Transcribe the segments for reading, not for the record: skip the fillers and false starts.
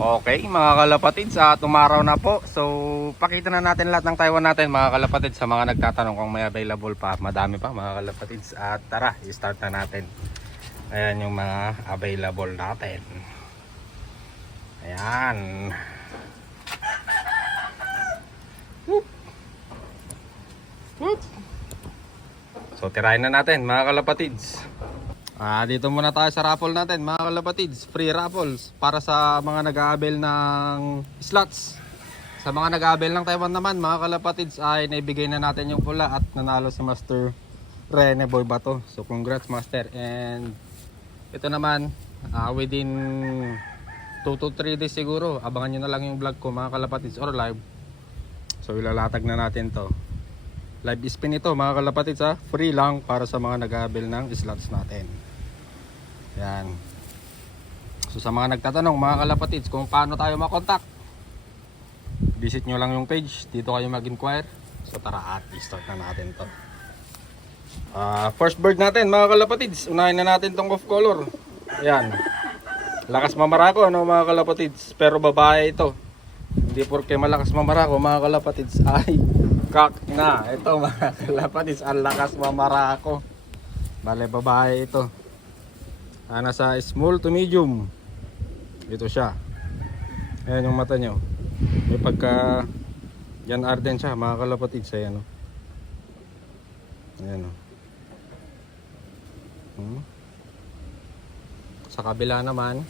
Okay mga kalapatids, umaraw na po. So pakita na natin lahat ng Taiwan natin mga kalapatids. Sa mga nagtatanong kung may available pa, madami pa mga kalapatids. At tara, i-start na natin. Ayan yung mga available natin. Ayan. Whoop. Whoop. So tirahin na natin mga kalapatids. Dito muna tayo sa raffle natin mga kalapatids. Free raffles para sa mga nag-aabel ng slots. Sa mga nag-aabel ng Taiwan naman mga kalapatids ay naibigay na natin yung pula at nanalo si Master Rene Boy Bato. So congrats Master. And ito naman within 2 to 3 days siguro, abangan nyo na lang yung vlog ko mga kalapatids or live. So ilalatag na natin to. Live spin ito mga kalapatids ha. Free lang para sa mga nag-aabel ng slots natin. Yan. So sa mga nagtatanong mga kalapatids kung paano tayo makontak, visit nyo lang yung page, dito kayo mag-inquire. So tara at i-start na natin to. First bird natin mga kalapatids, unahin na natin tong off color. Yan. Lakas mamarako no mga kalapatids, pero babae ito. Hindi porke malakas mamarako mga kalapatids ay kak na. Ito mga kalapatids, ang lakas mamarako. Bale babae ito. Nasa small to medium. Ito siya. Ayan yung mata nyo. May pagka yan arden siya mga kalapatids. Ayan o. Ayan o. Sa kabila naman,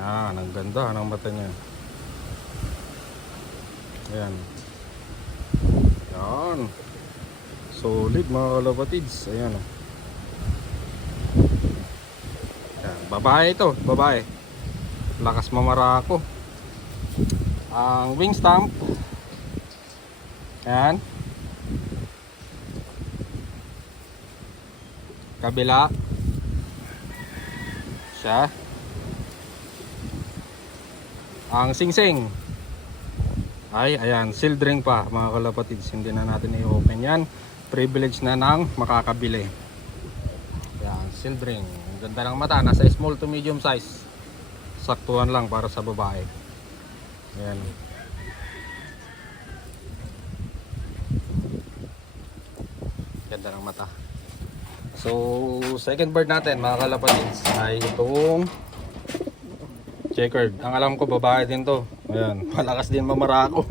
ang ganda ng mata niya. Ayan. Ayan. Solid mga kalapatids. Ayan o. Babae ito, babae. Lakas mamarako. Ang wing stamp. Ayan. Kabila. Siya. Ang singsing. Ay, ayan, sealed ring pa mga kalapatids. Hindi na natin i-open yan. Privilege na ng makakabili. Ayan, sealed ring. Ganda ng mata, nasa small to medium size. Saktuhan lang para sa babae. Ayan. Ganda ng mata. So, second bird natin mga kalapatids ay itong checkered. Ang alam ko babae din to. Ayan, malakas din mamarako.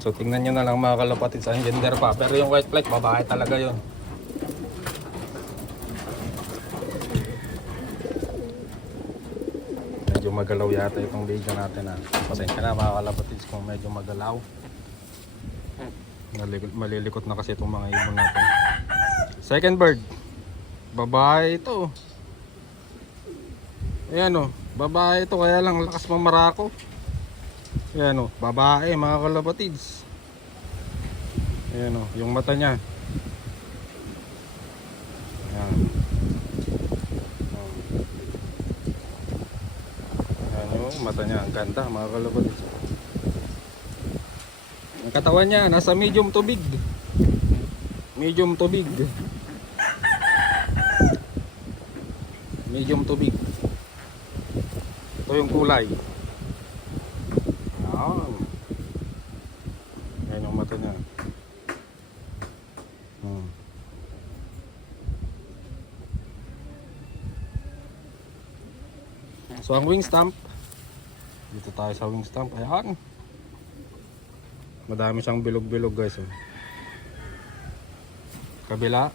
So, tingnan nyo na lang mga kalapatids, ang gender pa. Pero yung white flag, babae talaga yun. Medyo magalaw yata itong video natin ha. Pasensya na mga kalapatids kung medyo magalaw. Malilikot na kasi itong mga ibon natin. Second bird, babae ito. Ayan o, babae ito, kaya lang lakas mamarako. Ayan o, babae mga kalapatids. Ayan o, yung mata niya. Ayan. Mata niya, ang ganda mga kalapatids. Ang katawan niya nasa medium to big. Medium to big. Medium to big. Ito yung kulay. Ayan. Ayan yung mata niya. So ang wing stamp, dito tayo sa wing stamp. Ayan. Madami siyang bilog-bilog guys. Kabila.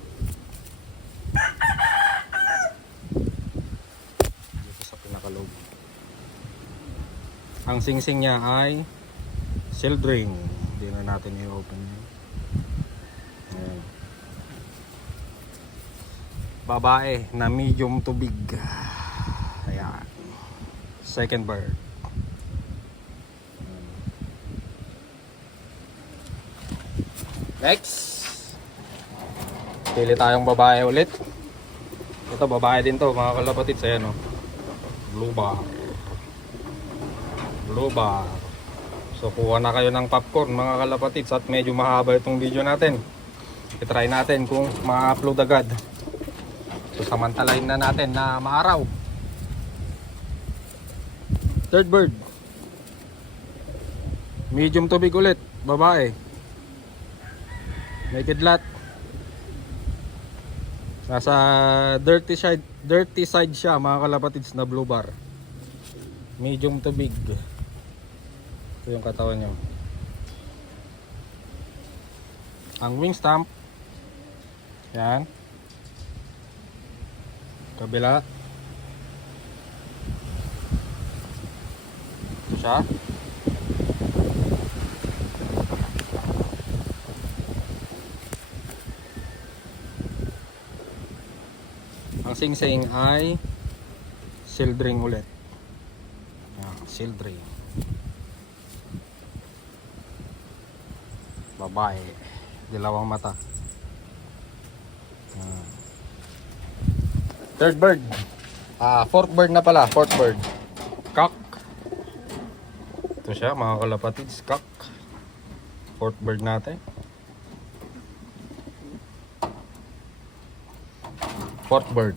Dito sa pinakaloob. Ang singsing niya ay sealed ring. Hindi na natin i-open yun. Ayan. Babae na medium to big. Ayan. Second bird. Next, pili tayong babae ulit. Ito babae din to mga kalapatids. Ayan o, blue bar. Blue bar. So kuha na kayo ng popcorn mga kalapatids. At medyo mahaba itong video natin. I-try natin kung ma-upload agad. So samantalahin na natin na maaraw. Third bird. Medium to big ulit. Babae. May kidlat. Nasa dirty side siya mga kalapatids na blue bar. Medium to big. Ito yung katawan niya. Ang wing stamp. Yan. Kabila. Ito siya. Ang singsing ay sealed ring ulit. Yan, sealed ring. Babae. Dilawang mata. Yan. Third bird. Fourth bird na pala. Fourth bird. Cock. Ito siya mga kalapatids. Cock. Fourth bird natin. Fourth bird.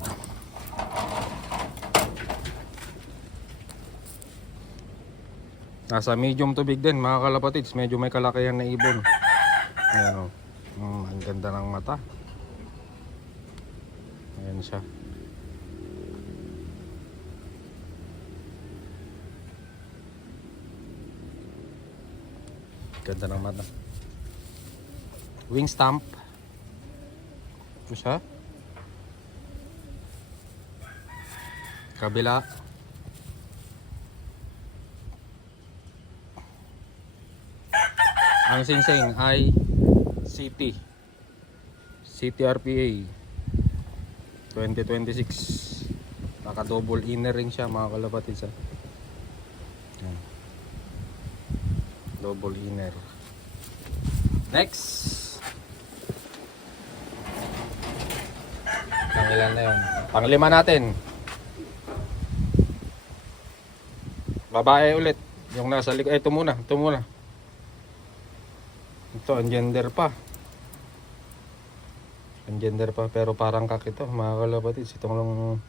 Nasa medium to big din mga kalapatids. Medyo may kalakihan na ibon. Ayan o. Ang ganda ng mata. Ayan siya. Ganda ng mata. Wing stamp. Ito siya. Kabila. Ang singsing ay City RPA 2026. Naka double inner ring siya mga kalapatids. Yan. Double inner. Next. Pangilan na yun. Panglima natin. Babae ulit. Yung nasa likod. Ito muna. Ito muna. Ito, ang gender pa. Ang gender pa. Pero parang kak ito. Mga kalapatids. Itong lang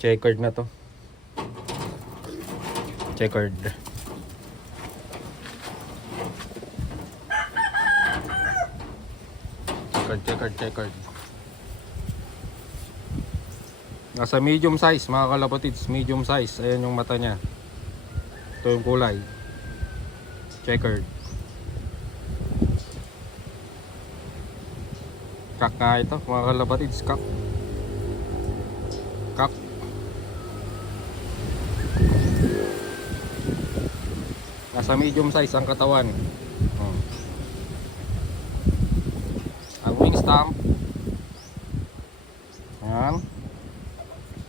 checkered na to. Checkered. Checkered. Nasa medium size mga kalapatids. Medium size. Ayan yung mata niya. Ito yung kulay. Checkered. Kak nga ito mga kalapatids. Kak. Nasa medium size ang katawan. Ang wing stamp. Ayan.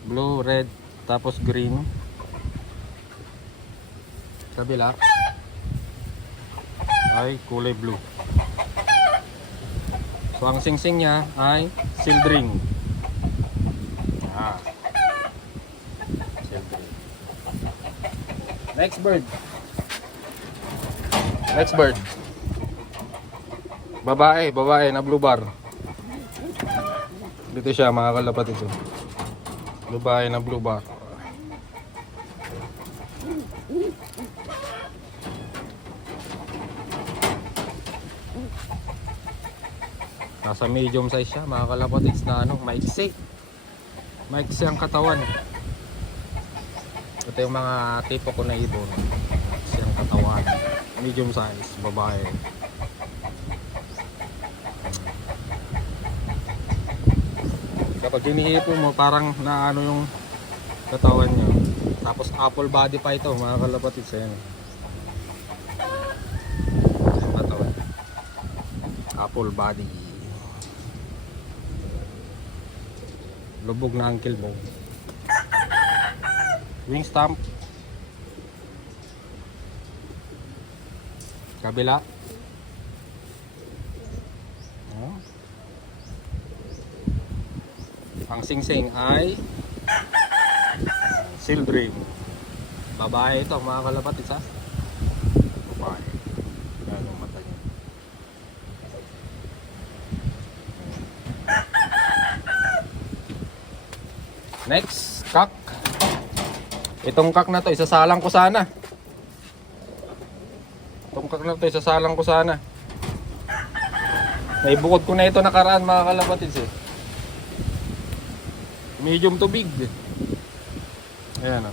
Blue, red, tapos green. Kabila ay kulay blue. So ang singsing niya ay sealed ring. Sealed ring. Next bird. Babae na blue bar. Dito siya mga kalapatids. Babae na blue bar. Nasa medium size siya mga kalapatids na maiksi. Maiksi ang katawan. Ito yung mga tipo ko na ibon. Maiksi ang katawan. Medium size, babae. Kapag hinihipo mo parang naano yung katawan nyo. Tapos apple body pa ito mga kalapatids. Ayan. Yung katawan. Apple body. Lubog na ankle bone. Wing stamp. Kabila. Ang singsing ay sealed ring. Babae ito mga kalapatids ha. Babae. Yan ang mata niya. Next, cock. Itong kak na to, isasalang ko sana. Itong kak na to, isasalang ko sana. Naibukod ko na ito nakaraan mga kalapatids eh. Medium to big. Ayan o.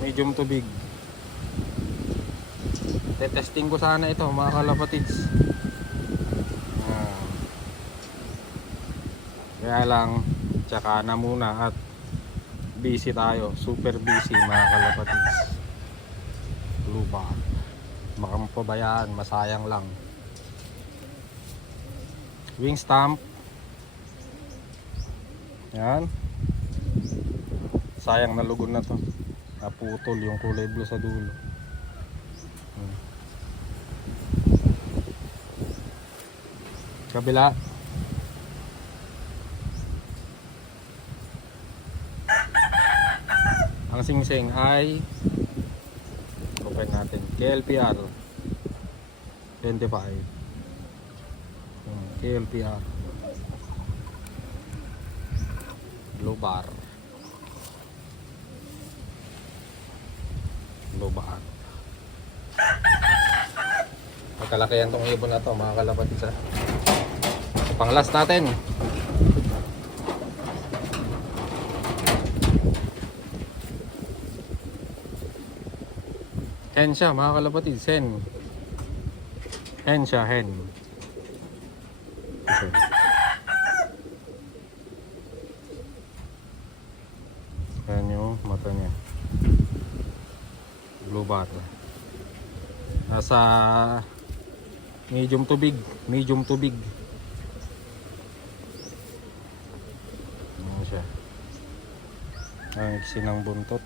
Medium to big. Testing ko sana ito mga kalapatids. Kaya lang, tsaka na muna at busy tayo. Super busy mga kalapatids. Lupa. Baka mapabayaan, masayang lang. Wing stamp. Yan. Sayang na lugon na to. Naputol yung kulay blue sa dulo. Kabila. Ang singsing ay open natin. KLPR 25. KLPR low bar. Magkalakihan tong ibon na to mga kalapatids. Pang last natin. Hen siya mga kalapatids. Hen siya, hen. Okay. Ayan yung mata niya. Blue bar. Nasa medium to big. Medium to big. Ayan siya. Ang sinang buntot.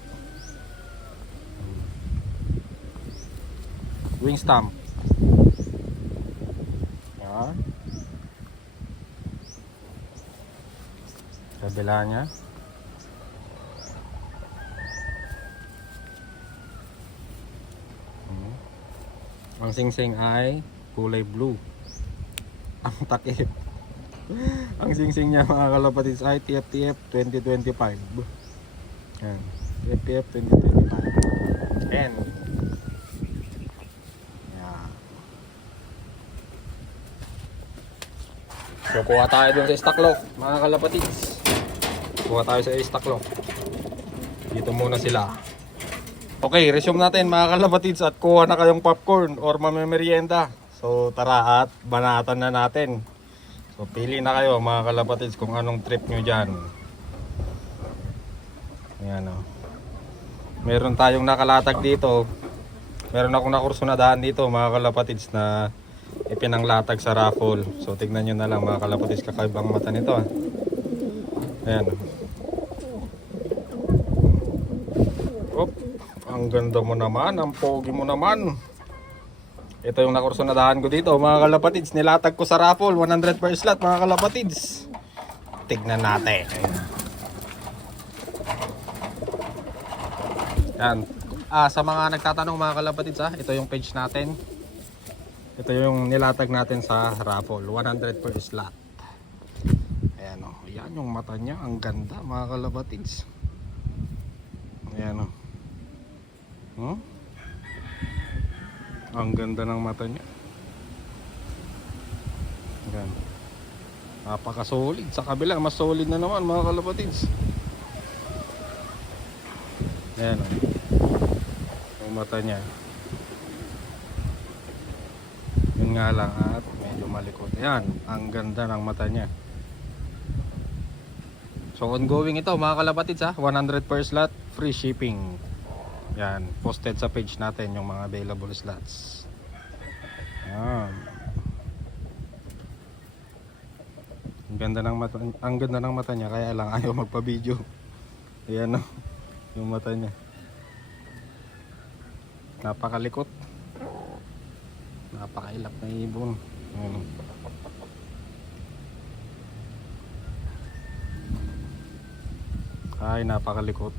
Wing stamp. Yan. Kabila niya. Ang singsing ay kulay blue. Ang takip. Ang singsing niya mga kalapatids ay TFTF 2025. Yan. TFTF 2025. And so kuha tayo dun sa stock lock mga kalapatids. Kuha tayo sa stock lock. Dito muna sila. Okay, resume natin mga kalapatids at kuha na kayong popcorn or mamemerienda. So tara at banatan na natin. So pili na kayo mga kalapatids kung anong trip nyo dyan. Ayan o. Meron tayong nakalatag dito. Meron akong nakursunadahan dito mga kalapatids na ipinanglatag sa raffle. So tignan nyo na lang mga kalapatids, kakaibang mata nito. Ayan. Op, ang ganda mo naman, ang pogi mo naman. Ito yung nakursunadahan ko dito mga kalapatids. Nilatag ko sa raffle, 100 per slot mga kalapatids. Tignan natin. Ayan. Sa mga nagtatanong mga kalapatids, ito yung page natin. Ito yung nilatag natin sa raffle, 100 per slot. Ayan o, yan yung mata niya, ang ganda mga kalapatids. Ayan o. Ang ganda ng mata niya. Ayan. Napaka-solid. Sa kabila, mas solid na naman mga kalapatids. Ayan o. Yung mata niya. Yun nga lang at medyo malikot. Ayan, ang ganda ng mata niya. So ongoing ito mga kalapatids 100 per slot, free shipping. Yan, posted sa page natin yung mga available slots. Yan. Ang ganda ng mata niya, kaya lang ayaw magpa-video. Ayan o, yung mata niya. Napakalikot. Napakailap na ibon. Ayan. Ay, napakalikot.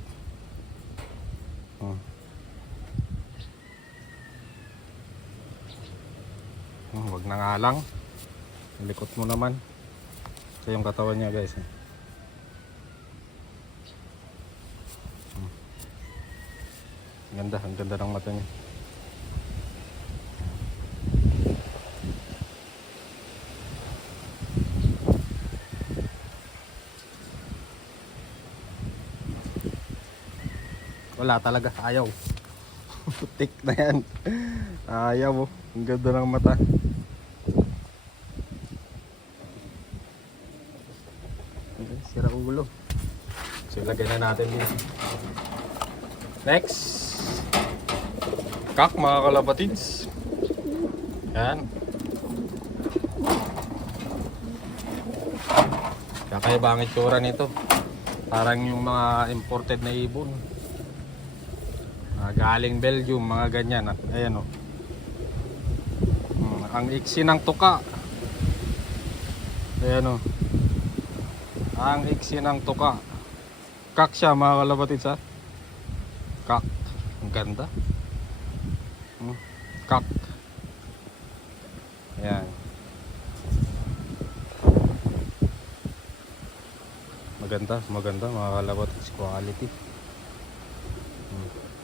Wag na nga lang. Likot mo naman. Ito yung katawan niya guys. Ganda, ang ganda ng mata niya. Wala talaga, ayaw. Putik na yan. Ayaw, oh. Ang ganda ng mata. Sira ulo. So ilagay na natin dito. Next, kak mga kalapatids. Yan. Kakaiba ang itsura nito. Parang yung mga imported na ibon. Galing Belgium, mga ganyan. Ayan o. Ang iksi ng tuka. Ayan o. Ang iksi ng tuka. Kak siya mga kalapatids ha. Kak. Ang ganda. Kak. Ayan. Maganda, maganda mga kalapatids, quality.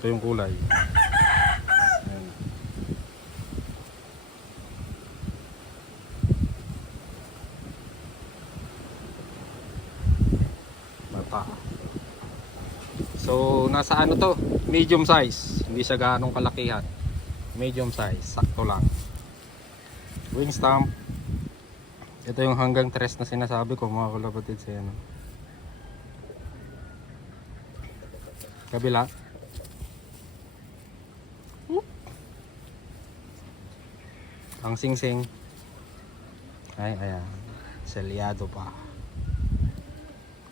Ito yung kulay. Ayan. Mata. So nasa ano to? Medium size. Hindi siya ganong kalakihan. Medium size, sakto lang. Wing stamp. Ito yung hanggang 3 na sinasabi ko mga kalapatids. Ayan. Kabila. Ang singsing ay ayan, selyado pa.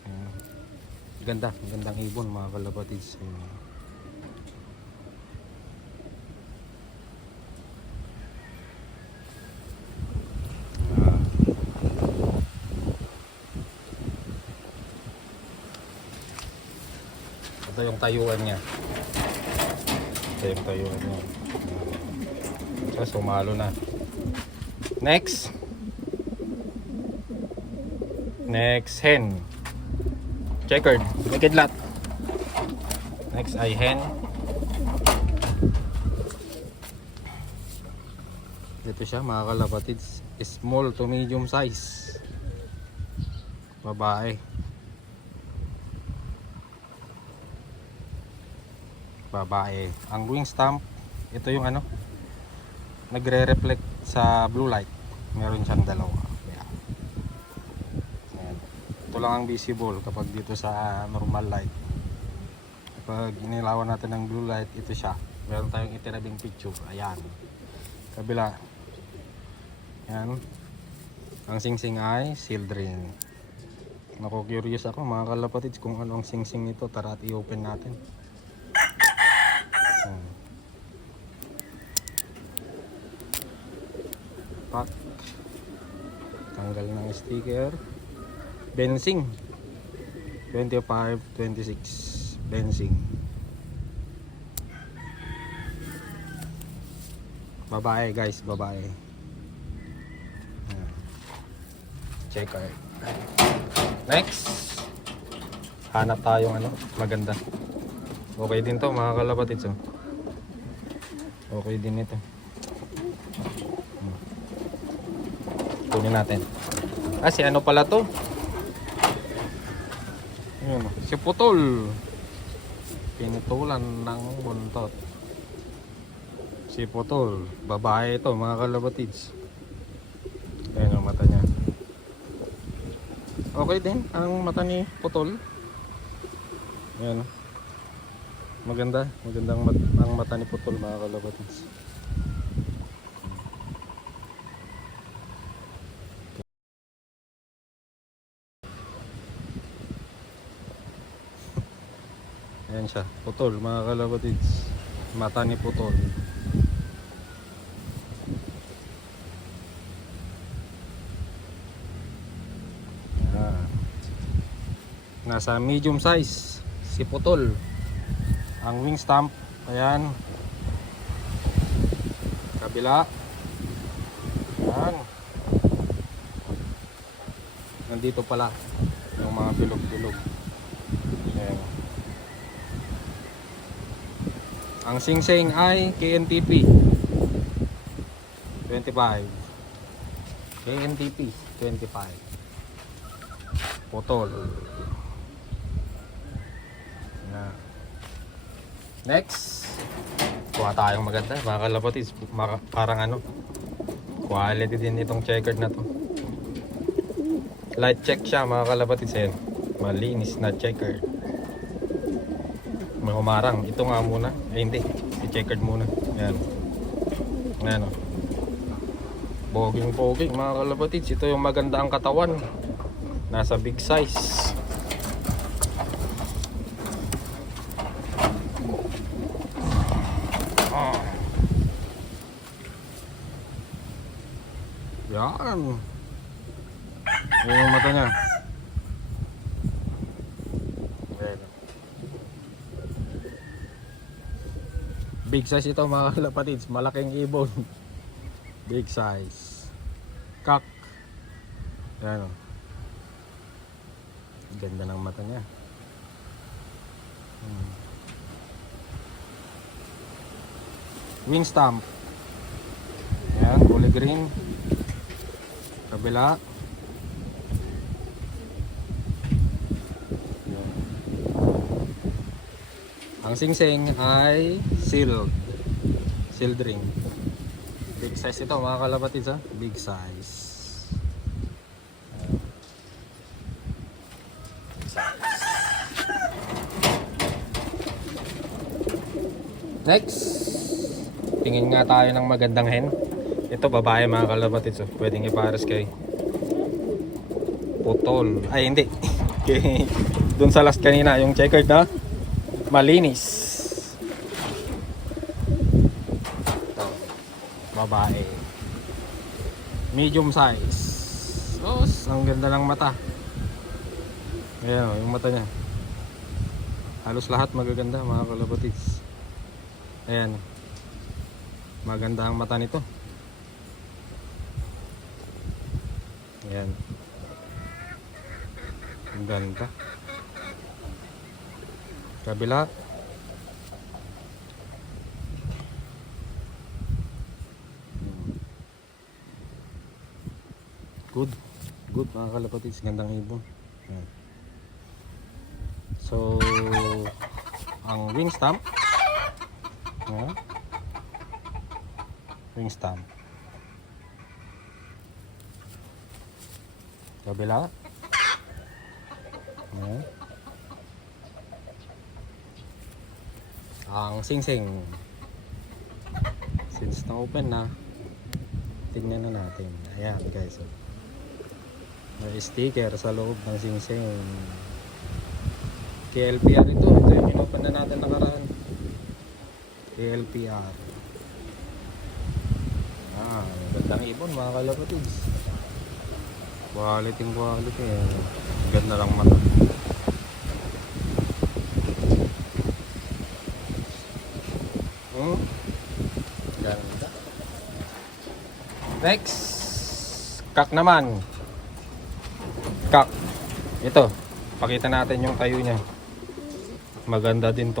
Ayan. Ganda, gandang ibon mga kalapatids. Ayan. Ito yung tayuan niya. Ito yung tayuan niya. So sumalo na. Next. Next hen. Checkered. May kidlat. Next ay hen. Dito siya mga kalapatids. Small to medium size. Babae. Babae. Ang wing stamp, ito yung ano, nagre-reflect sa blue light. Meron siyang dalawa. Ayan. Ayan. Ito lang ang visible kapag dito sa normal light. Kapag inilawan natin ng blue light, ito siya. Meron tayong itinabing picture. Ayan. Kabila. Ayan. Ang singsing ay sealed ring. Naku, curious ako mga kalapatids kung ano ang singsing nito. Tara at i-open natin. Pack. Tanggal ng sticker. Bensing 25, 26 bensing. Babae guys, babae. Checker. Next, hanap tayong ano, maganda. Okay din to mga kalapatids. Okay din ito. Kunin natin. Si ano pala to? Ayun, si putol. Pinutulan ng buntot. Si putol. Babae ito mga kalapatids. Ayun ang mata niya. Okay din ang mata ni putol. Ayun. Maganda. Magandang ang mata ni putol mga kalapatids. Ayan siya, putol mga kalapatids. Mata ni putol. Ayan. Nasa medium size si putol. Ang wing stamp, ayan. Kabila. Ayan. Nandito pala yung mga bilog-bilog. Ayan. Ang singsing ay KNTP 25. KNTP 25. Putol. Yan. Next, kuha tayong maganda mga kalapatids. Parang ano, quality din itong checkered na to. Light check siya mga kalapatids. Yan, malinis na checkered. May humarang. Ito nga muna. Hindi, i-checkered muna. Yan. Yan o. Boging mga kalapatids. Ito yung maganda ang katawan. Nasa big size. Yan. Yan yung mata niya. Yan. Big size ito mga kalapatids. Malaking ibon. Big size. Kak. Yan o. Ganda ng mata niya. Wing stamp. Yan, kulay green. Kabila. Yan. Ang singsing ay sealed. Sealed ring. Big size ito mga kalapatids ha. Big size. Next, tingin nga tayo ng magandang hen. Ito babae mga kalapatids. So, pwedeng ipares kay Putol. Ay hindi. Doon sa last kanina, yung checkered na malinis. Ito, babae. Medium size. Oh, ang ganda ng mata. Ayan, yung mata niya. Halos lahat magaganda mga kalapatids. Ayan. Maganda ang mata nito. Ayan. Ang ganda. Kabila. Good. Good mga kalapatids. Gandang ibon. Ayan. So, ang wing stamp. Ayan. Wing stamp. Kabila. Ayan. Ang singsing. Since na-open na, tingnan na natin. Ayan guys. May sticker sa loob ng singsing. KLPR ito. Ito yung inopen na natin nakaraan. KLPR. Gandang ibon mga kalapatids. Quality. Ganda lang mata. Ganda. Next, kak naman. Kak. Ito, pakita natin yung tayo niya. Maganda din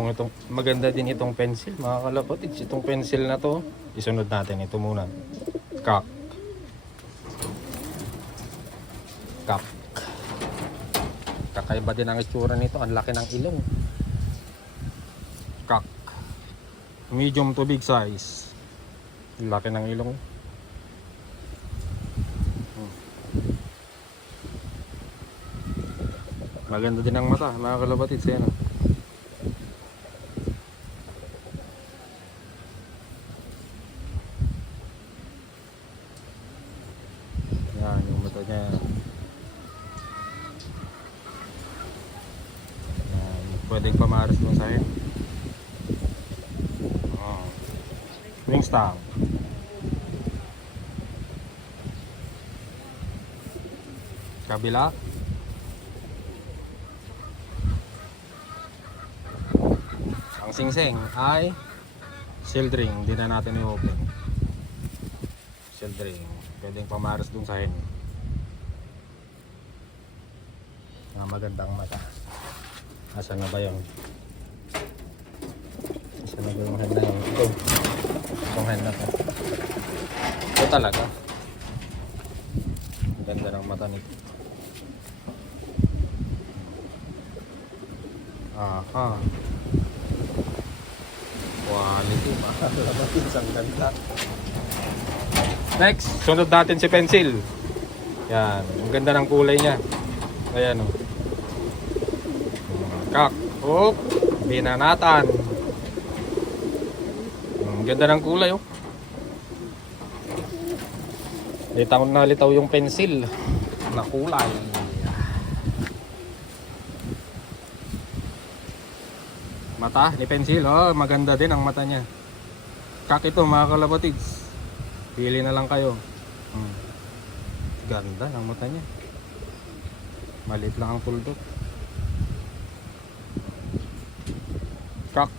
itong pencil mga kalapatids. Itong pencil na to, isunod natin ito muna. Kak. Kak. Kakaiba din ang itsura nito. Ang laki ng ilong. Kak. Medium to big size. Laki ng ilong. Maganda din ang mata mga kalapatids. Yan. Yan yung mata niya. Yan, pwedeng pamaras mo sa akin. Wing stamp. Kabila. Ang singsing ay sealed ring. Hindi na natin i-open. Sealed ring. Pwedeng pamaras dun sa hen. Magandang mata. Asan na ba yun? Asan na ba yung hen na talaga. Ang ganda ng mata nito. Aha. Quality. Mahalabatis. Ang ganda. Next, sunod natin si Pencil. Yan. Ang ganda ng kulay niya. Ayan o. Kak. Oh. Binanatan. Ang ganda ng kulay oh. Litaw na litaw yung pencil na kulay. Mata ni pencil, oh, maganda din ang mata niya. Kak ito mga kalapatids. Pili na lang kayo. Ganda ng mata niya. Maliit lang ang tuldok. Kak.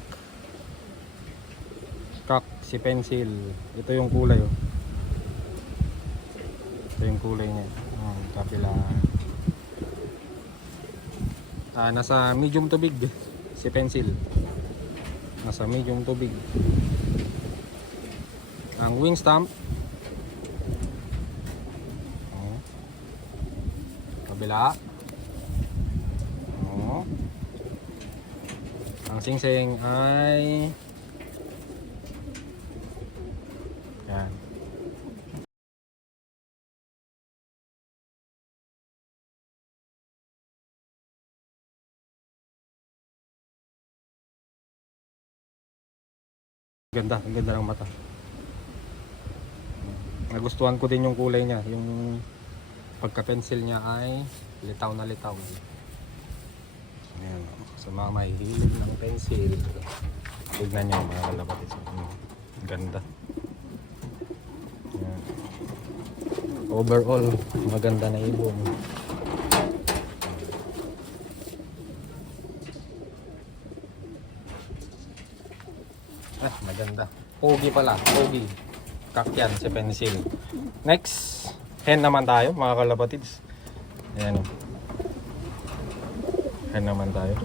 Kak si pencil. Ito yung kulay oh. Ito yung kulay niya. Kapila. Nasa medium to big si pencil. Nasa medium to big. Ang wing stamp. Kabila. Ang singsing ay yan. Ganda, ang ganda ng mata. Nagustuhan ko din yung kulay niya, yung pagka-pencil niya ay litaw na litaw. Ayan, sa mga mahihilig ng pencil, tignan niyo mga kalapatids. Ganda. Ayan. Overall, maganda na ibon. Maganda. Pogi pala, pogi. Kakyan si pencil. Next, hen naman tayo mga kalapatids. Ayan o. Hen naman tayo.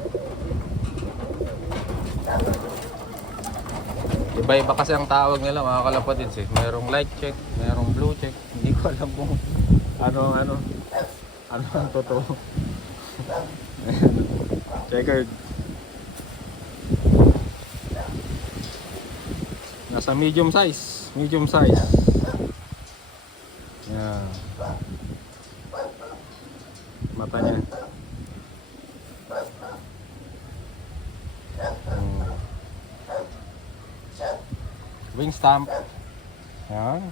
Iba-iba kasi ang tawag nila mga kalapatids eh. Mayroong light check, mayroong blue check. Hindi ko alam kung ano ang totoo. Checkered. Nasa medium size. Medium size. Yan. Mata niya. Wing stamp. Yan.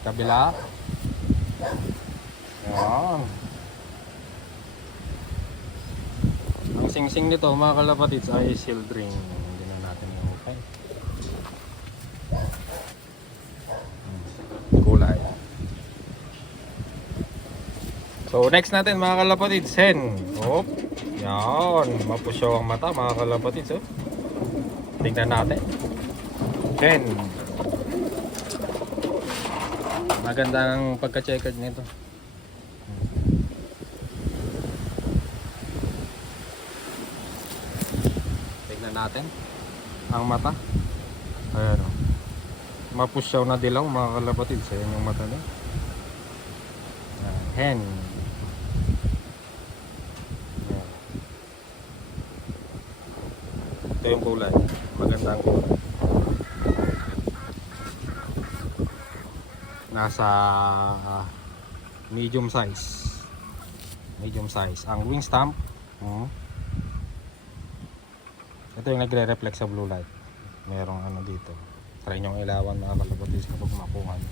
Kabila. Yan. Ang singsing nito mga kalapatids ay seal ring. Hindi na natin i-open. Kulay. So next natin mga kalapatids, hen. Oh, yan. Mapusyaw ang mata mga kalapatids. Oh. Tingnan natin. Hen. Maganda ang pagka-checkered nito. Natin ang mata. Ayan o. Mapusyaw na dilaw mga kalapatids. Ayan yung mata niya. Hen. Ayan. Ito yung kulay. Maganda ang kulay. Nasa medium size. Medium size. Ang wing stamp. Ito yung nagre-reflect sa blue light. Merong ano dito. Try nyong ilawan mga kalapatids kapag makuha nyo.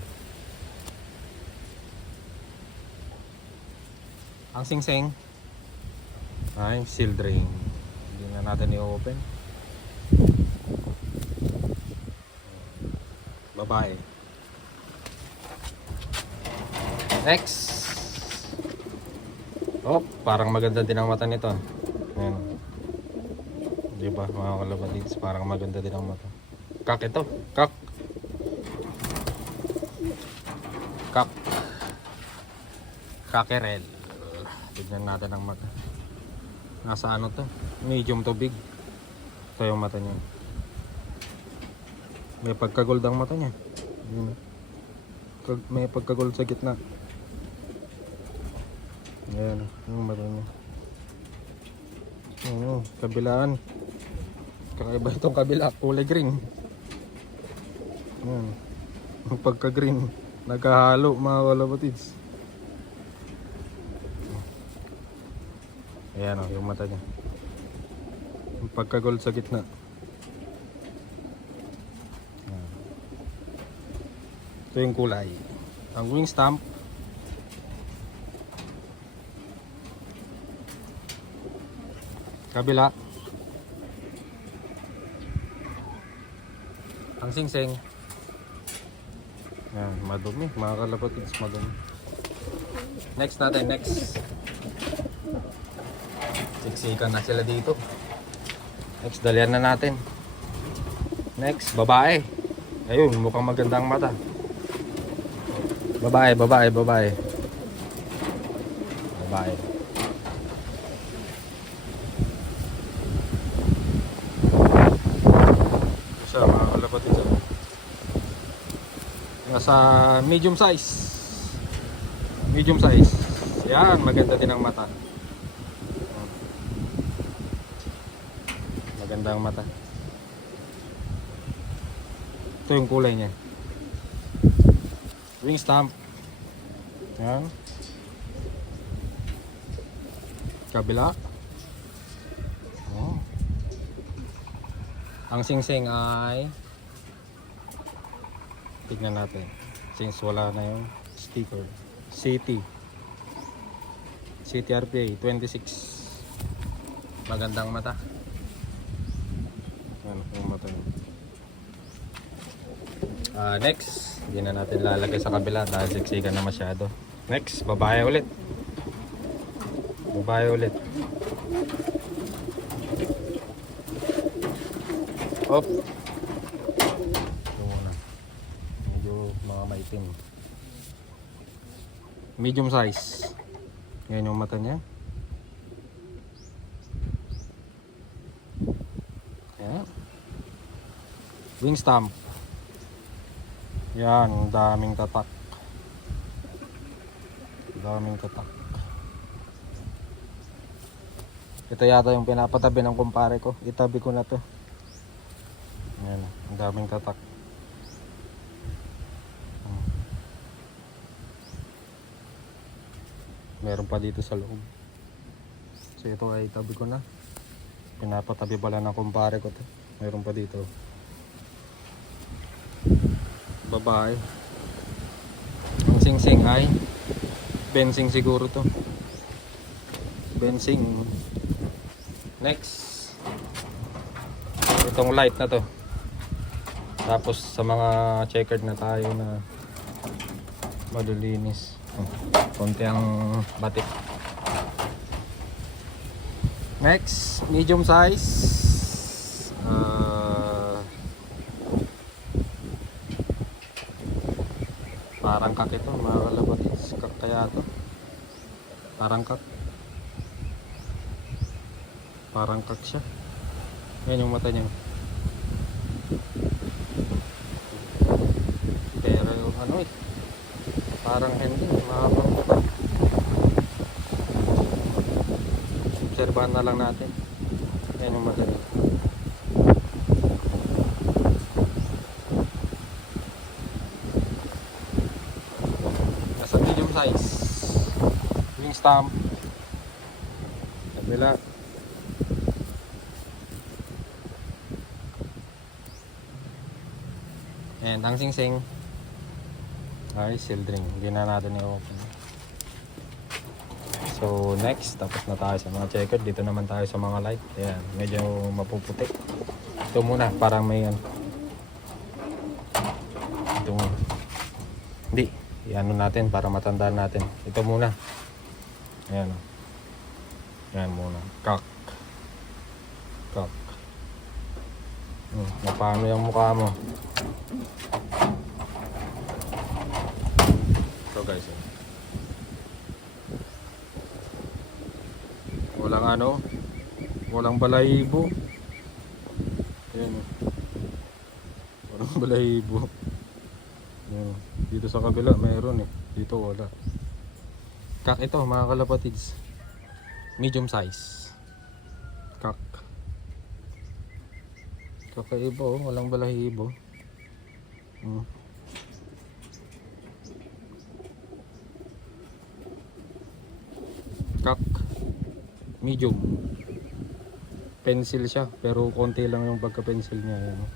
Ang singsing ay sealed ring. Hindi na natin i-open. Babae. Next. Oh, parang maganda din ang mata nito. Ayan. Diba mga kalapatids, parang maganda din ang mata. Kak ito, kak. Kak. Kakerel. Tignan natin ang mata. Nasa ano to? Medium to big. Ito yung mata niya. May pagka-gold ang mata niya. Yun. May pagka-gold sa gitna. Ayan, yung mata niya. Kabilaan. Kakaiba itong kabila, kulay green. Ayan. Yung pagka-green. Nagkahalo mga kalapatids. Ayan o, yung mata niya. Yung pagka-gold sa gitna. Ayan. Ito yung kulay. Ang wing stamp. Kabila. Ang singsing. Ayan, madumi. Mga kalapatids, madumi. Next natin, next. Siksikan na sila dito. Next, dalian na natin. Next, babae. Ayun, mukhang magandang mata. Babae, babae, babae. Babae. Siya, mga kalapatid siya. Nasa medium size. Medium size. Yan, maganda din ang mata. Maganda ang mata. Ito yung kulay niya. Wing stamp. Yan. Kabila. Oh. Ang singsing ay tignan natin. Since wala na yung sticker. City RPA 26. Magandang mata. Yan yung mata niya. Next, hindi na natin lalagay sa kabila dahil siksikan na masyado. Next, babae ulit. Babae ulit. Op. Ito muna. Medyo mga maitim. Medium size. Yan yung mata niya. Yan. Wing stamp. Yan, daming tatak. Daming tatak. Ito yata yung pinapatabi ng kumpare ko. Itabi ko na to. Yan, ang daming tatak. Meron pa dito sa loob. So ito ay itabi ko na. Pinapatabi pala ng kumpare ko to. Meron pa dito. Babae. Ang singsing ay bensing siguro to. Bensing. Next. Itong light na to. Tapos sa mga checkered na tayo na madulinis. Konti ang batik. Next, medium size. Parang kak ito, mga kalapatids. Kak kaya to. Parang kak. Parang kak siya. Yan yung mata niya. Pero yung ano eh. Parang hindi, mahabang mata. Obserbahan na lang natin. Yan yung mata niya. Nasa medium size. Wing stamp. Kabila. And ang singsing ay seal ring. Hindi na natin i-open. So next, tapos na tayo sa mga checker. Dito naman tayo sa mga light. Ayan, medyo mapuputi. Ito muna, parang may ano. Ito muna. Hindi, i-ano natin para matandaan natin. Ito muna. Ayan. Ayan muna. Kak. Kak. Napano yung mukha mo. Ito guys. Walang ano. Walang balahibo. Ayan. Walang Walang balahibo. Yan. Dito sa kabila mayroon eh. Dito wala. Kak ito mga kalapatids. Medium size. Kak. Kakaiba oh, walang balahibo. Kak. Medium. Pencil siya pero konti lang yung pagka-pencil niya. Yan, oh.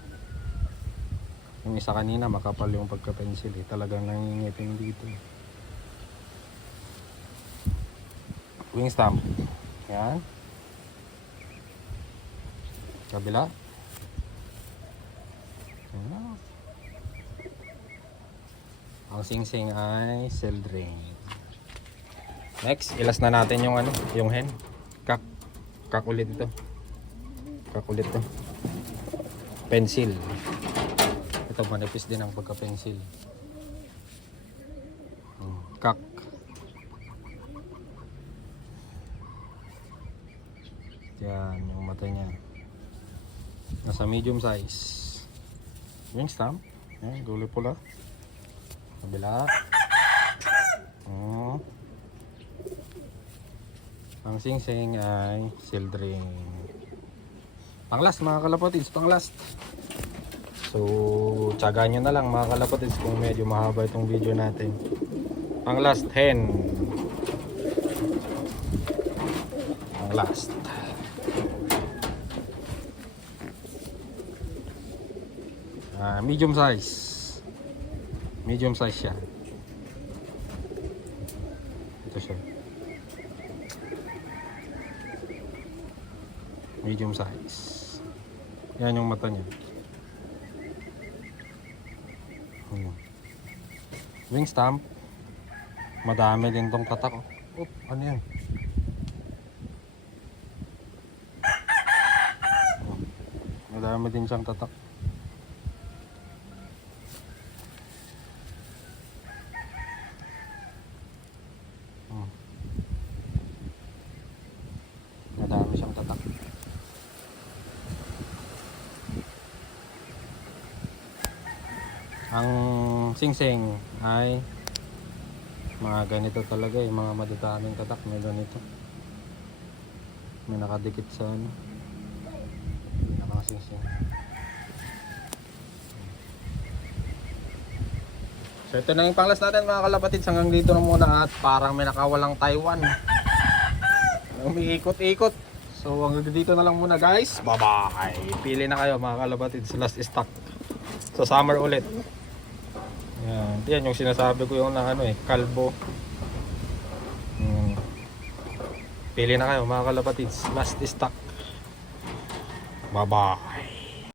Yung isa kanina makapal yung pagka-pencil eh. Talagang nangingipin dito. Wing stamp. Yan. Kabila. Yan. Ang sing-sing ay Seldring. Next, ilas na natin yung ano, yung hen. Kak. Kak ulit ito. Kak ulit to. Pencil. Ito manipis din ang pagka-pencil. Kak. Yan, yung mata niya. Nasa medium size. Wing stamp. Yan, gulay pula. Kabila. Ang sing-sing ay Seldring. Pang-last mga kalapatids, pang-last. So, tsagaan nyo na lang mga kalapatids kung medyo mahaba itong video natin. Pang-last, hen. Pang-last. Medium size. Medium size siya. Ito siya. Medium size. Yan yung mata niya. Wing stamp. Madami din tong tatak. Oh, ano yan? Madami din siyang tatak. Madami siyang tatak. Ang sing-sing ay mga ganito talaga eh, mga madadaming tatak. May ganito. May nakadikit sa ano. Mga sing-sing. So ito na yung panglas natin mga kalapatids. Hanggang dito na muna at parang may nakawalang Taiwan. Umiikot-ikot. So hanggang dito na lang muna guys. Bye bye. Pili na kayo mga kalapatids. Last stock. So summer ulit. Yan yung sinasabi ko yung na ano eh, kalbo. Pili na kayo mga kalapatids. Last stock. Bye bye.